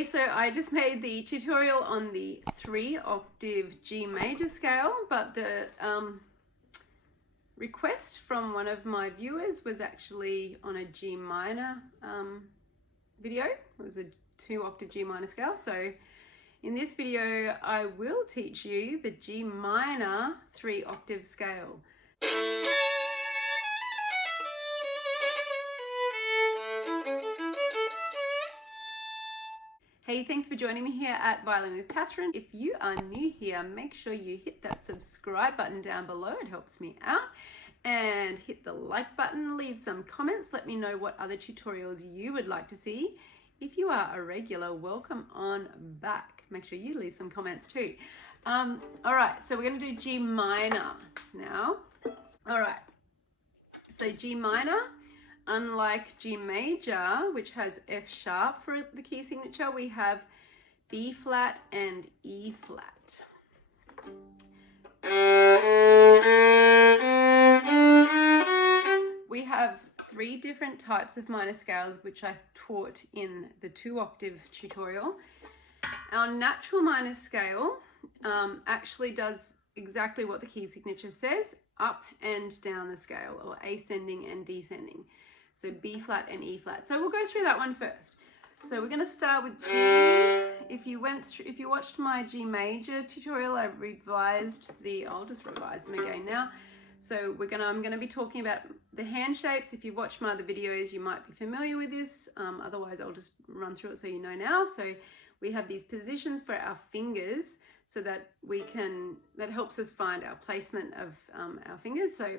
Hey, so I just made the tutorial on the 3-octave G major scale, but the request from one of my viewers was actually on a G minor video. It was a 2-octave G minor scale. So in this video, I will teach you the G minor 3-octave scale. Hey, thanks for joining me here at Violin with Catherine. If you are new here, make sure you hit that subscribe button down below. It helps me out. And hit the like button, leave some comments. Let me know what other tutorials you would like to see. If you are a regular, welcome on back. Make sure you leave some comments too. All right, so we're going to do G minor now. All right, so G minor, unlike G major, which has F sharp for the key signature, we have B flat and E flat. We have 3 different types of minor scales, which I taught in the 2-octave tutorial. Our natural minor scale actually does exactly what the key signature says, up and down the scale, or ascending and descending. So B flat and E flat. So we'll go through that one first. So we're going to start with G. If you watched my G major tutorial, I revised I'll just revise them again now. So I'm going to be talking about the hand shapes. If you've watched my other videos, you might be familiar with this. Otherwise, I'll just run through it so you know now. So we have these positions for our fingers, so that that helps us find our placement of our fingers. So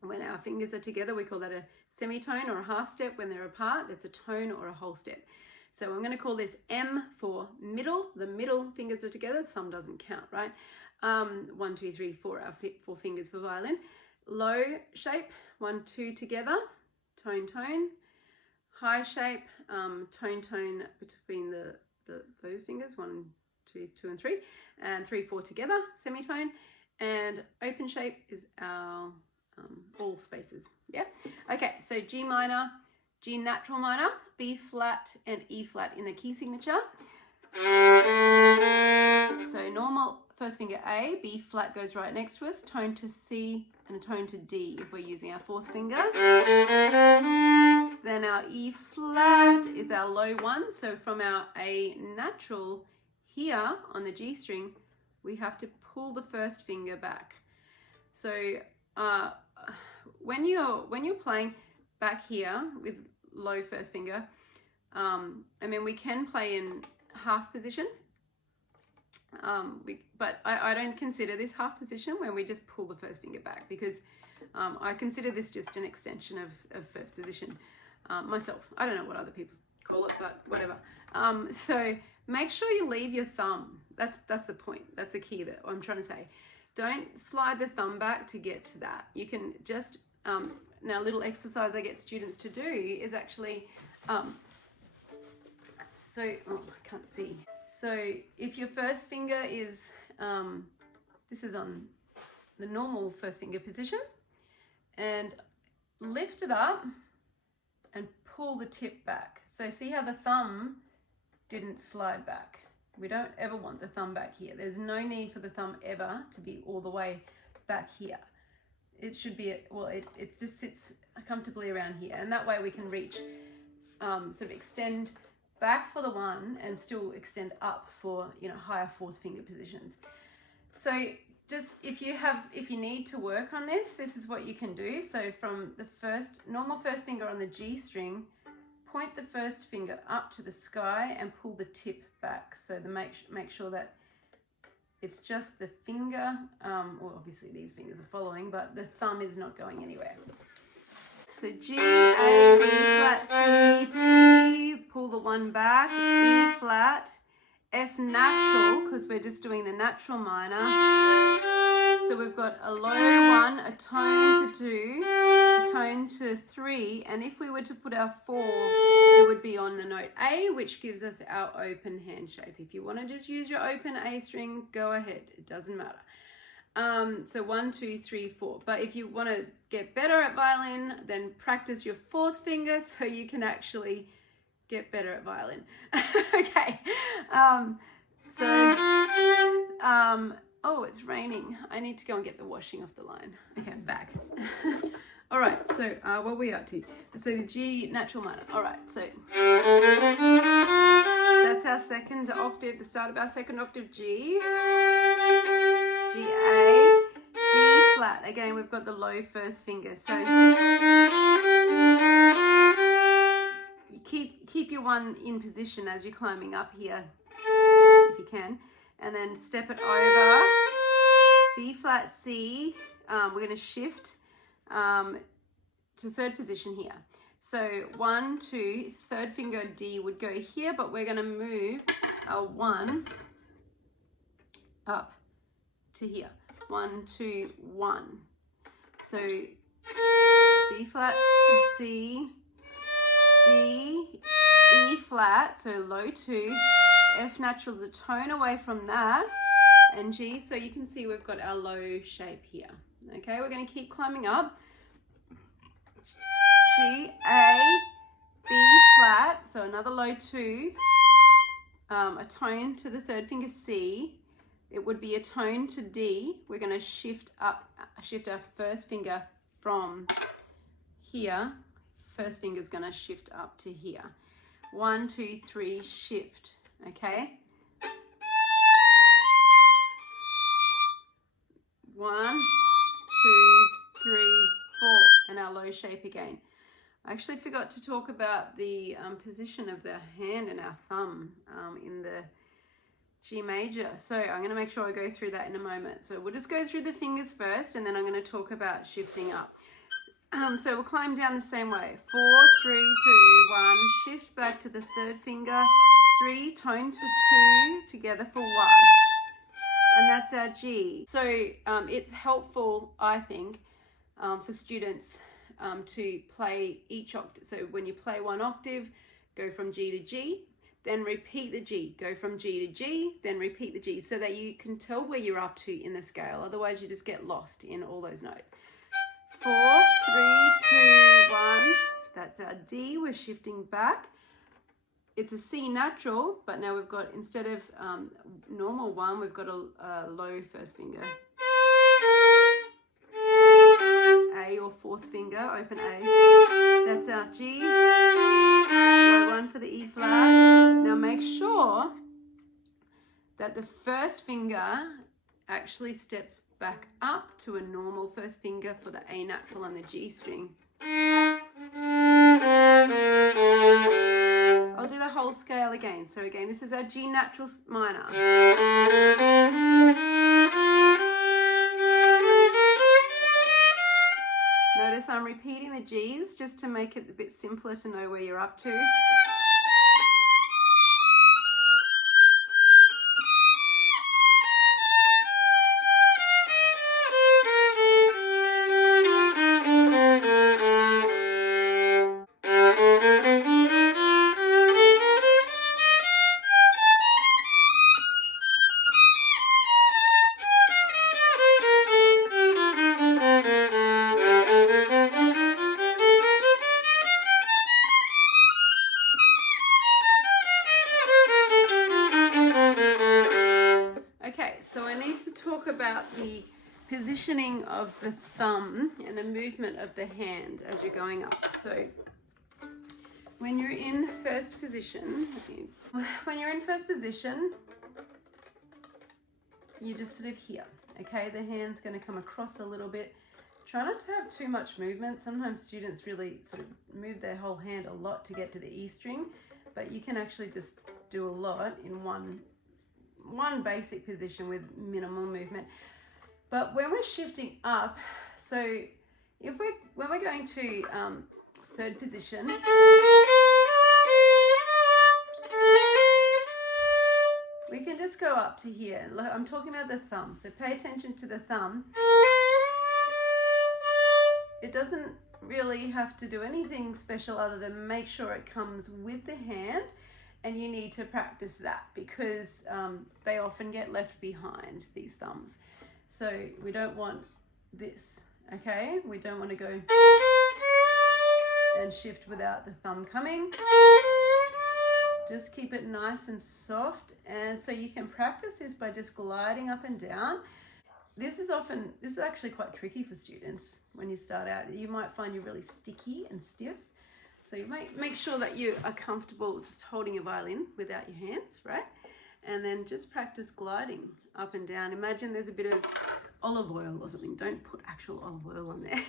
when our fingers are together, we call that a semitone or a half step. When they're apart, that's a tone or a whole step. So I'm going to call this M for middle. The middle fingers are together. The thumb doesn't count, right? 1, 2, 3, 4, our 4 fingers for violin. Low shape, 1, 2 together, tone, tone. High shape, tone, tone between those fingers, 1, 2, 2 and 3, and 3, 4 together, semitone. And open shape is our all spaces. Yeah. Okay. So G minor, G natural minor, B flat and E flat in the key signature. So normal first finger A, B flat goes right next to us, tone to C and tone to D if we're using our 4th finger. Then our E flat is our low one. So from our A natural here on the G string, we have to pull the first finger back. So when you're playing back here with low first finger, we can play in half position, but I don't consider this half position when we just pull the first finger back, because I consider this just an extension of first position myself. I don't know what other people call it, but whatever. So make sure you leave your thumb. That's the point. That's the key that I'm trying to say. Don't slide the thumb back to get to that. You can just, now a little exercise I get students to do is actually, I can't see. So if your first finger is, this is on the normal first finger position, and lift it up and pull the tip back. So see how the thumb didn't slide back. We don't ever want the thumb back here. There's no need for the thumb ever to be all the way back here. It should be, it just sits comfortably around here. And that way we can reach, sort of extend back for the 1 and still extend up for, higher 4th finger positions. So just if you need to work on this is what you can do. So from the normal first finger on the G string, point the first finger up to the sky and pull the tip back. So make sure that it's just the finger, obviously these fingers are following, but the thumb is not going anywhere. So G, A, B flat, C, D, pull the 1 back, E flat, F natural, because we're just doing the natural minor. So we've got a low 1, a tone to 2, a tone to 3, and if we were to put our 4, it would be on the note A, which gives us our open hand shape. If you want to just use your open A string, go ahead. It doesn't matter. So 1, 2, 3, 4. But if you want to get better at violin, then practice your 4th finger so you can actually get better at violin. Okay. Oh, it's raining. I need to go and get the washing off the line. Okay, I'm back. All right, so what are we up to? So the G natural minor. All right, so that's our second octave, the start of our second octave, G. G, A, B flat. Again, we've got the low first finger. So you keep your one in position as you're climbing up here, if you can. And then step it over, B flat, C. We're going to shift to third position here. So 1, 2, third finger D would go here, but we're going to move our 1 up to here. 1, 2, 1. So B flat, C, D, E flat, so low 2, F natural is a tone away from that, and G, so you can see we've got our low shape here. Okay, we're going to keep climbing up. G, A, B flat, so another low 2, a tone to the third finger C, it would be a tone to D. We're going to shift our first finger from here. First finger is going to shift up to here. 1, 2, 3, shift. Okay. 1, 2, 3, 4, and our low shape again. I actually forgot to talk about the position of the hand and our thumb in the G major. So I'm going to make sure I go through that in a moment. So we'll just go through the fingers first, and then I'm going to talk about shifting up. So we'll climb down the same way. 4, 3, 2, 1. Shift back to the third finger. 3, tone to 2, together for 1. And that's our G. So it's helpful, I think, for students to play each octave. So when you play one octave, go from G to G, then repeat the G. Go from G to G, then repeat the G, so that you can tell where you're up to in the scale. Otherwise, you just get lost in all those notes. 4, 3, 2, 1. That's our D. We're shifting back. It's a C natural, but now we've got, instead of normal 1, we've got a low first finger. A or fourth finger, open A. That's our G. Low 1 for the E flat. Now make sure that the first finger actually steps back up to a normal first finger for the A natural and the G string. I'll do the whole scale again. So again, this is our G natural minor. Notice I'm repeating the G's just to make it a bit simpler to know where you're up to. So I need to talk about the positioning of the thumb and the movement of the hand as you're going up. So when you're in first position, you're just sort of here, okay? The hand's going to come across a little bit. Try not to have too much movement. Sometimes students really sort of move their whole hand a lot to get to the E string, but you can actually just do a lot in one basic position with minimal movement. But when we're shifting up, so when we're going to third position, we can just go up to here. I'm talking about the thumb, so pay attention to the thumb. It doesn't really have to do anything special other than make sure it comes with the hand, and you need to practice that because they often get left behind, these thumbs. So we don't want this, okay? We don't want to go and shift without the thumb coming. Just keep it nice and soft. And so you can practice this by just gliding up and down. This is actually quite tricky for students when you start out. You might find you're really sticky and stiff. So you make sure that you are comfortable just holding your violin without your hands, right? And then just practice gliding up and down. Imagine there's a bit of olive oil or something. Don't put actual olive oil on there.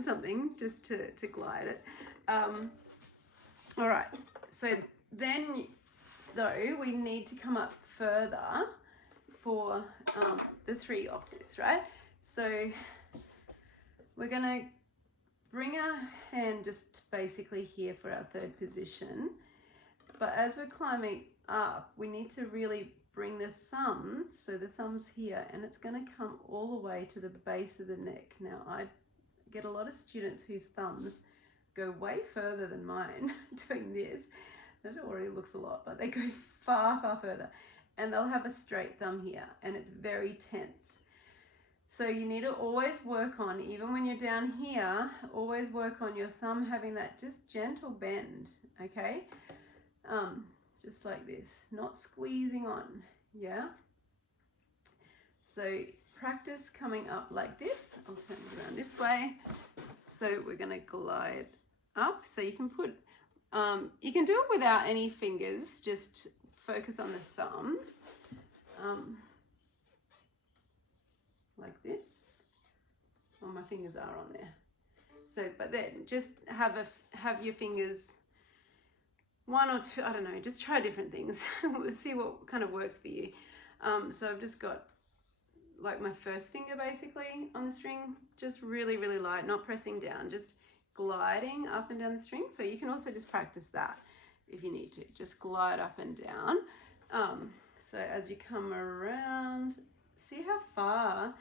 Something just to glide it. All right, so then though we need to come up further for the 3 octaves, right? So we're gonna bring our hand just basically here for our 3rd position. But as we're climbing up, we need to really bring the thumb, so the thumb's here, and it's gonna come all the way to the base of the neck. Now, I get a lot of students whose thumbs go way further than mine doing this. That already looks a lot, but they go far, far further. And they'll have a straight thumb here, and it's very tense. So you need to always work on, even when you're down here, always work on your thumb having that just gentle bend, okay? Just like this, not squeezing on, yeah? So practice coming up like this. I'll turn it around this way. So we're gonna glide up. So you can put, you can do it without any fingers, just focus on the thumb. Like this. Well, my fingers are on there. So, but then just have your fingers 1 or 2, I don't know, just try different things. We'll see what kind of works for you. So I've just got like my first finger basically on the string, just really, really light, not pressing down, just gliding up and down the string. So you can also just practice that if you need to, just glide up and down. So as you come around, see how far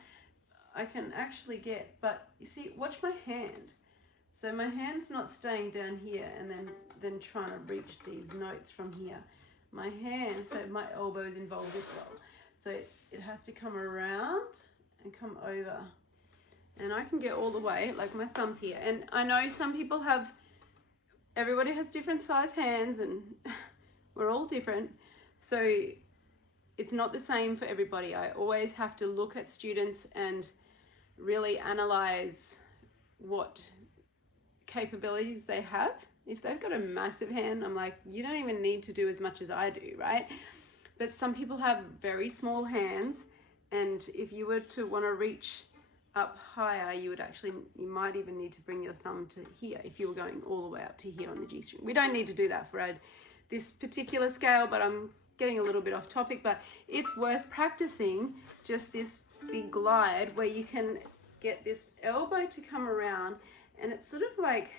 I can actually get, but you see, watch my hand. So my hand's not staying down here and then trying to reach these notes from here. My hand, so my elbow is involved as well. So it has to come around and come over. And I can get all the way, like my thumb's here. And I know some people everybody has different size hands and we're all different. So it's not the same for everybody. I always have to look at students and really analyze what capabilities they have. If they've got a massive hand, I'm like, you don't even need to do as much as I do, right? But some people have very small hands, and if you were to want to reach up higher, you might even need to bring your thumb to here if you were going all the way up to here on the G string. We don't need to do that for this particular scale, but I'm getting a little bit off topic, but it's worth practicing just this big glide where you can get this elbow to come around and it's sort of like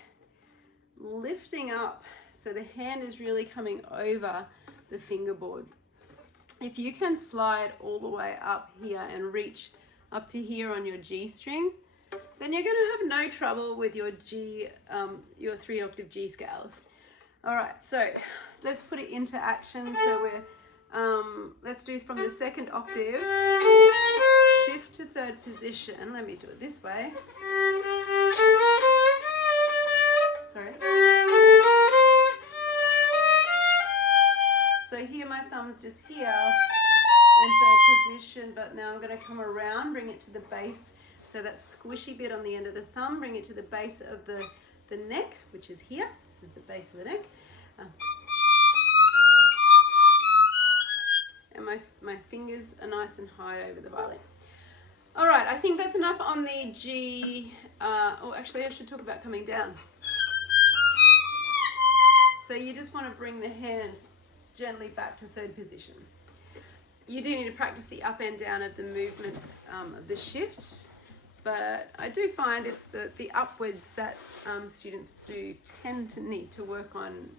lifting up, so the hand is really coming over the fingerboard. If you can slide all the way up here and reach up to here on your G string, then you're going to have no trouble with your your 3 octave G scales. All right, so let's put it into action. So let's do from the 2nd octave, shift to 3rd position. Let me do it this way. Sorry. So here my thumb's just here in 3rd position, but now I'm going to come around, bring it to the base. So that squishy bit on the end of the thumb, bring it to the base of the neck, which is here. This is the base of the neck. And my fingers are nice and high over the violin. All right, I think that's enough on the G. Actually, I should talk about coming down. So you just want to bring the hand gently back to 3rd position. You do need to practice the up and down of the movement of the shift, but I do find it's the upwards that students do tend to need to work on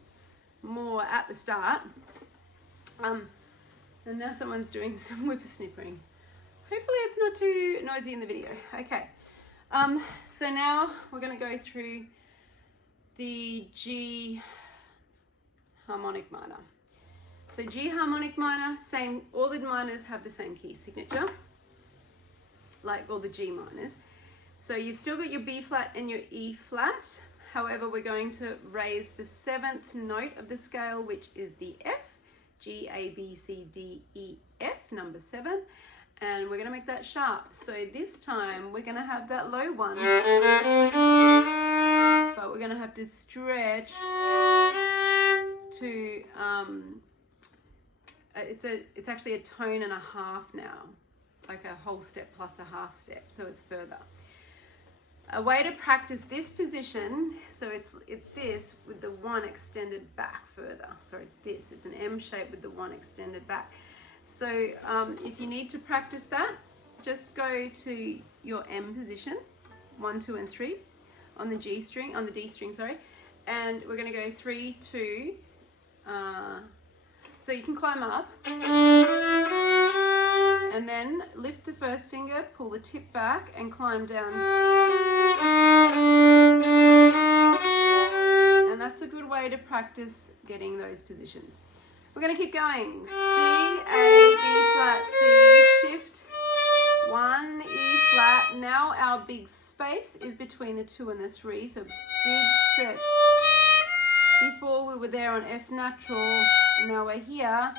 more at the start. And now someone's doing some whippersnippering. Hopefully it's not too noisy in the video. Okay, so now we're going to go through the G harmonic minor. So G harmonic minor, same, all the minors have the same key signature, like all the G minors. So you've still got your B flat and your E flat, However, we're going to raise the 7th note of the scale, which is the F, G, A, B, C, D, E, F, number 7. And we're going to make that sharp. So this time we're going to have that low one, but we're going to have to stretch to, it's actually a tone and a half now, like a whole step plus a half step, so it's further. A way to practice this position, so it's this with the one extended back further. Sorry, it's an M shape with the one extended back. So if you need to practice that, just go to your M position, 1, 2, and 3 on the G string, on the D string, sorry, and we're going to go 3, 2. So you can climb up, and then lift the first finger, pull the tip back, and climb down. And that's a good way to practice getting those positions. We're going to keep going. G, A, B flat, C, shift, 1, E flat. Now our big space is between the 2 and the 3, so big stretch. Before we were there on F natural, and now we're here,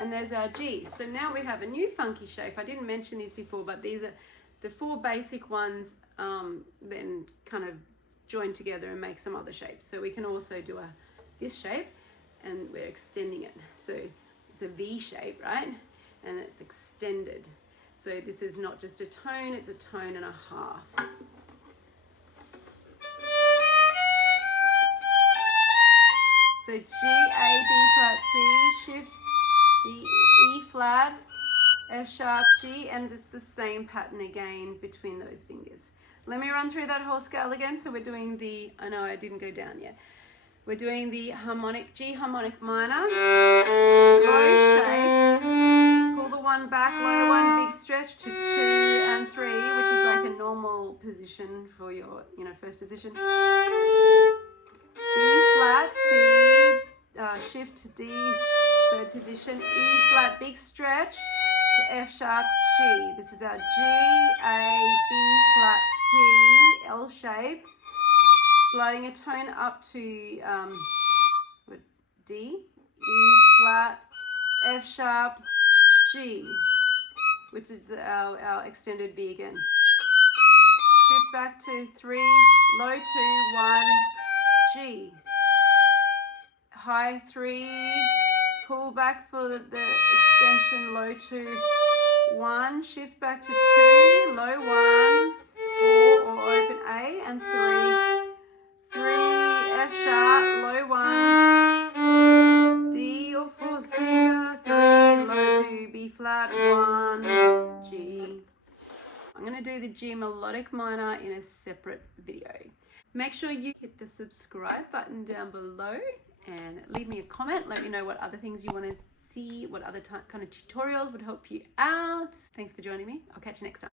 and there's our G. So now we have a new funky shape. I didn't mention these before, but these are the 4 basic ones, then kind of join together and make some other shapes. So we can also do this shape, and we're extending it. So it's a V shape, right? And it's extended. So this is not just a tone, it's a tone and a half. So G, A, B flat, C, shift, D, E flat, F sharp, G, and it's the same pattern again between those fingers. Let me run through that whole scale again. So we're doing the, I know I didn't go down yet. We're doing the harmonic, G harmonic minor, low shape, pull the 1 back, low 1, big stretch to 2 and 3, which is like a normal position for your, first position. B flat, C, shift to D, 3rd position, E flat, big stretch to F sharp, G. This is our G, A, B flat, C, L shape. Sliding a tone up to D, E flat, F sharp, G, which is our extended V again. Shift back to 3, low 2, 1, G. High 3, pull back for the extension, low 2, 1, shift back to 2, low 1, 4, or open A, and 3. 3, F sharp, low 1, D or 4th finger, 3, low 2, B flat, 1, G. I'm going to do the G melodic minor in a separate video. Make sure you hit the subscribe button down below and leave me a comment. Let me know what other things you want to see, what other kind of tutorials would help you out. Thanks for joining me. I'll catch you next time.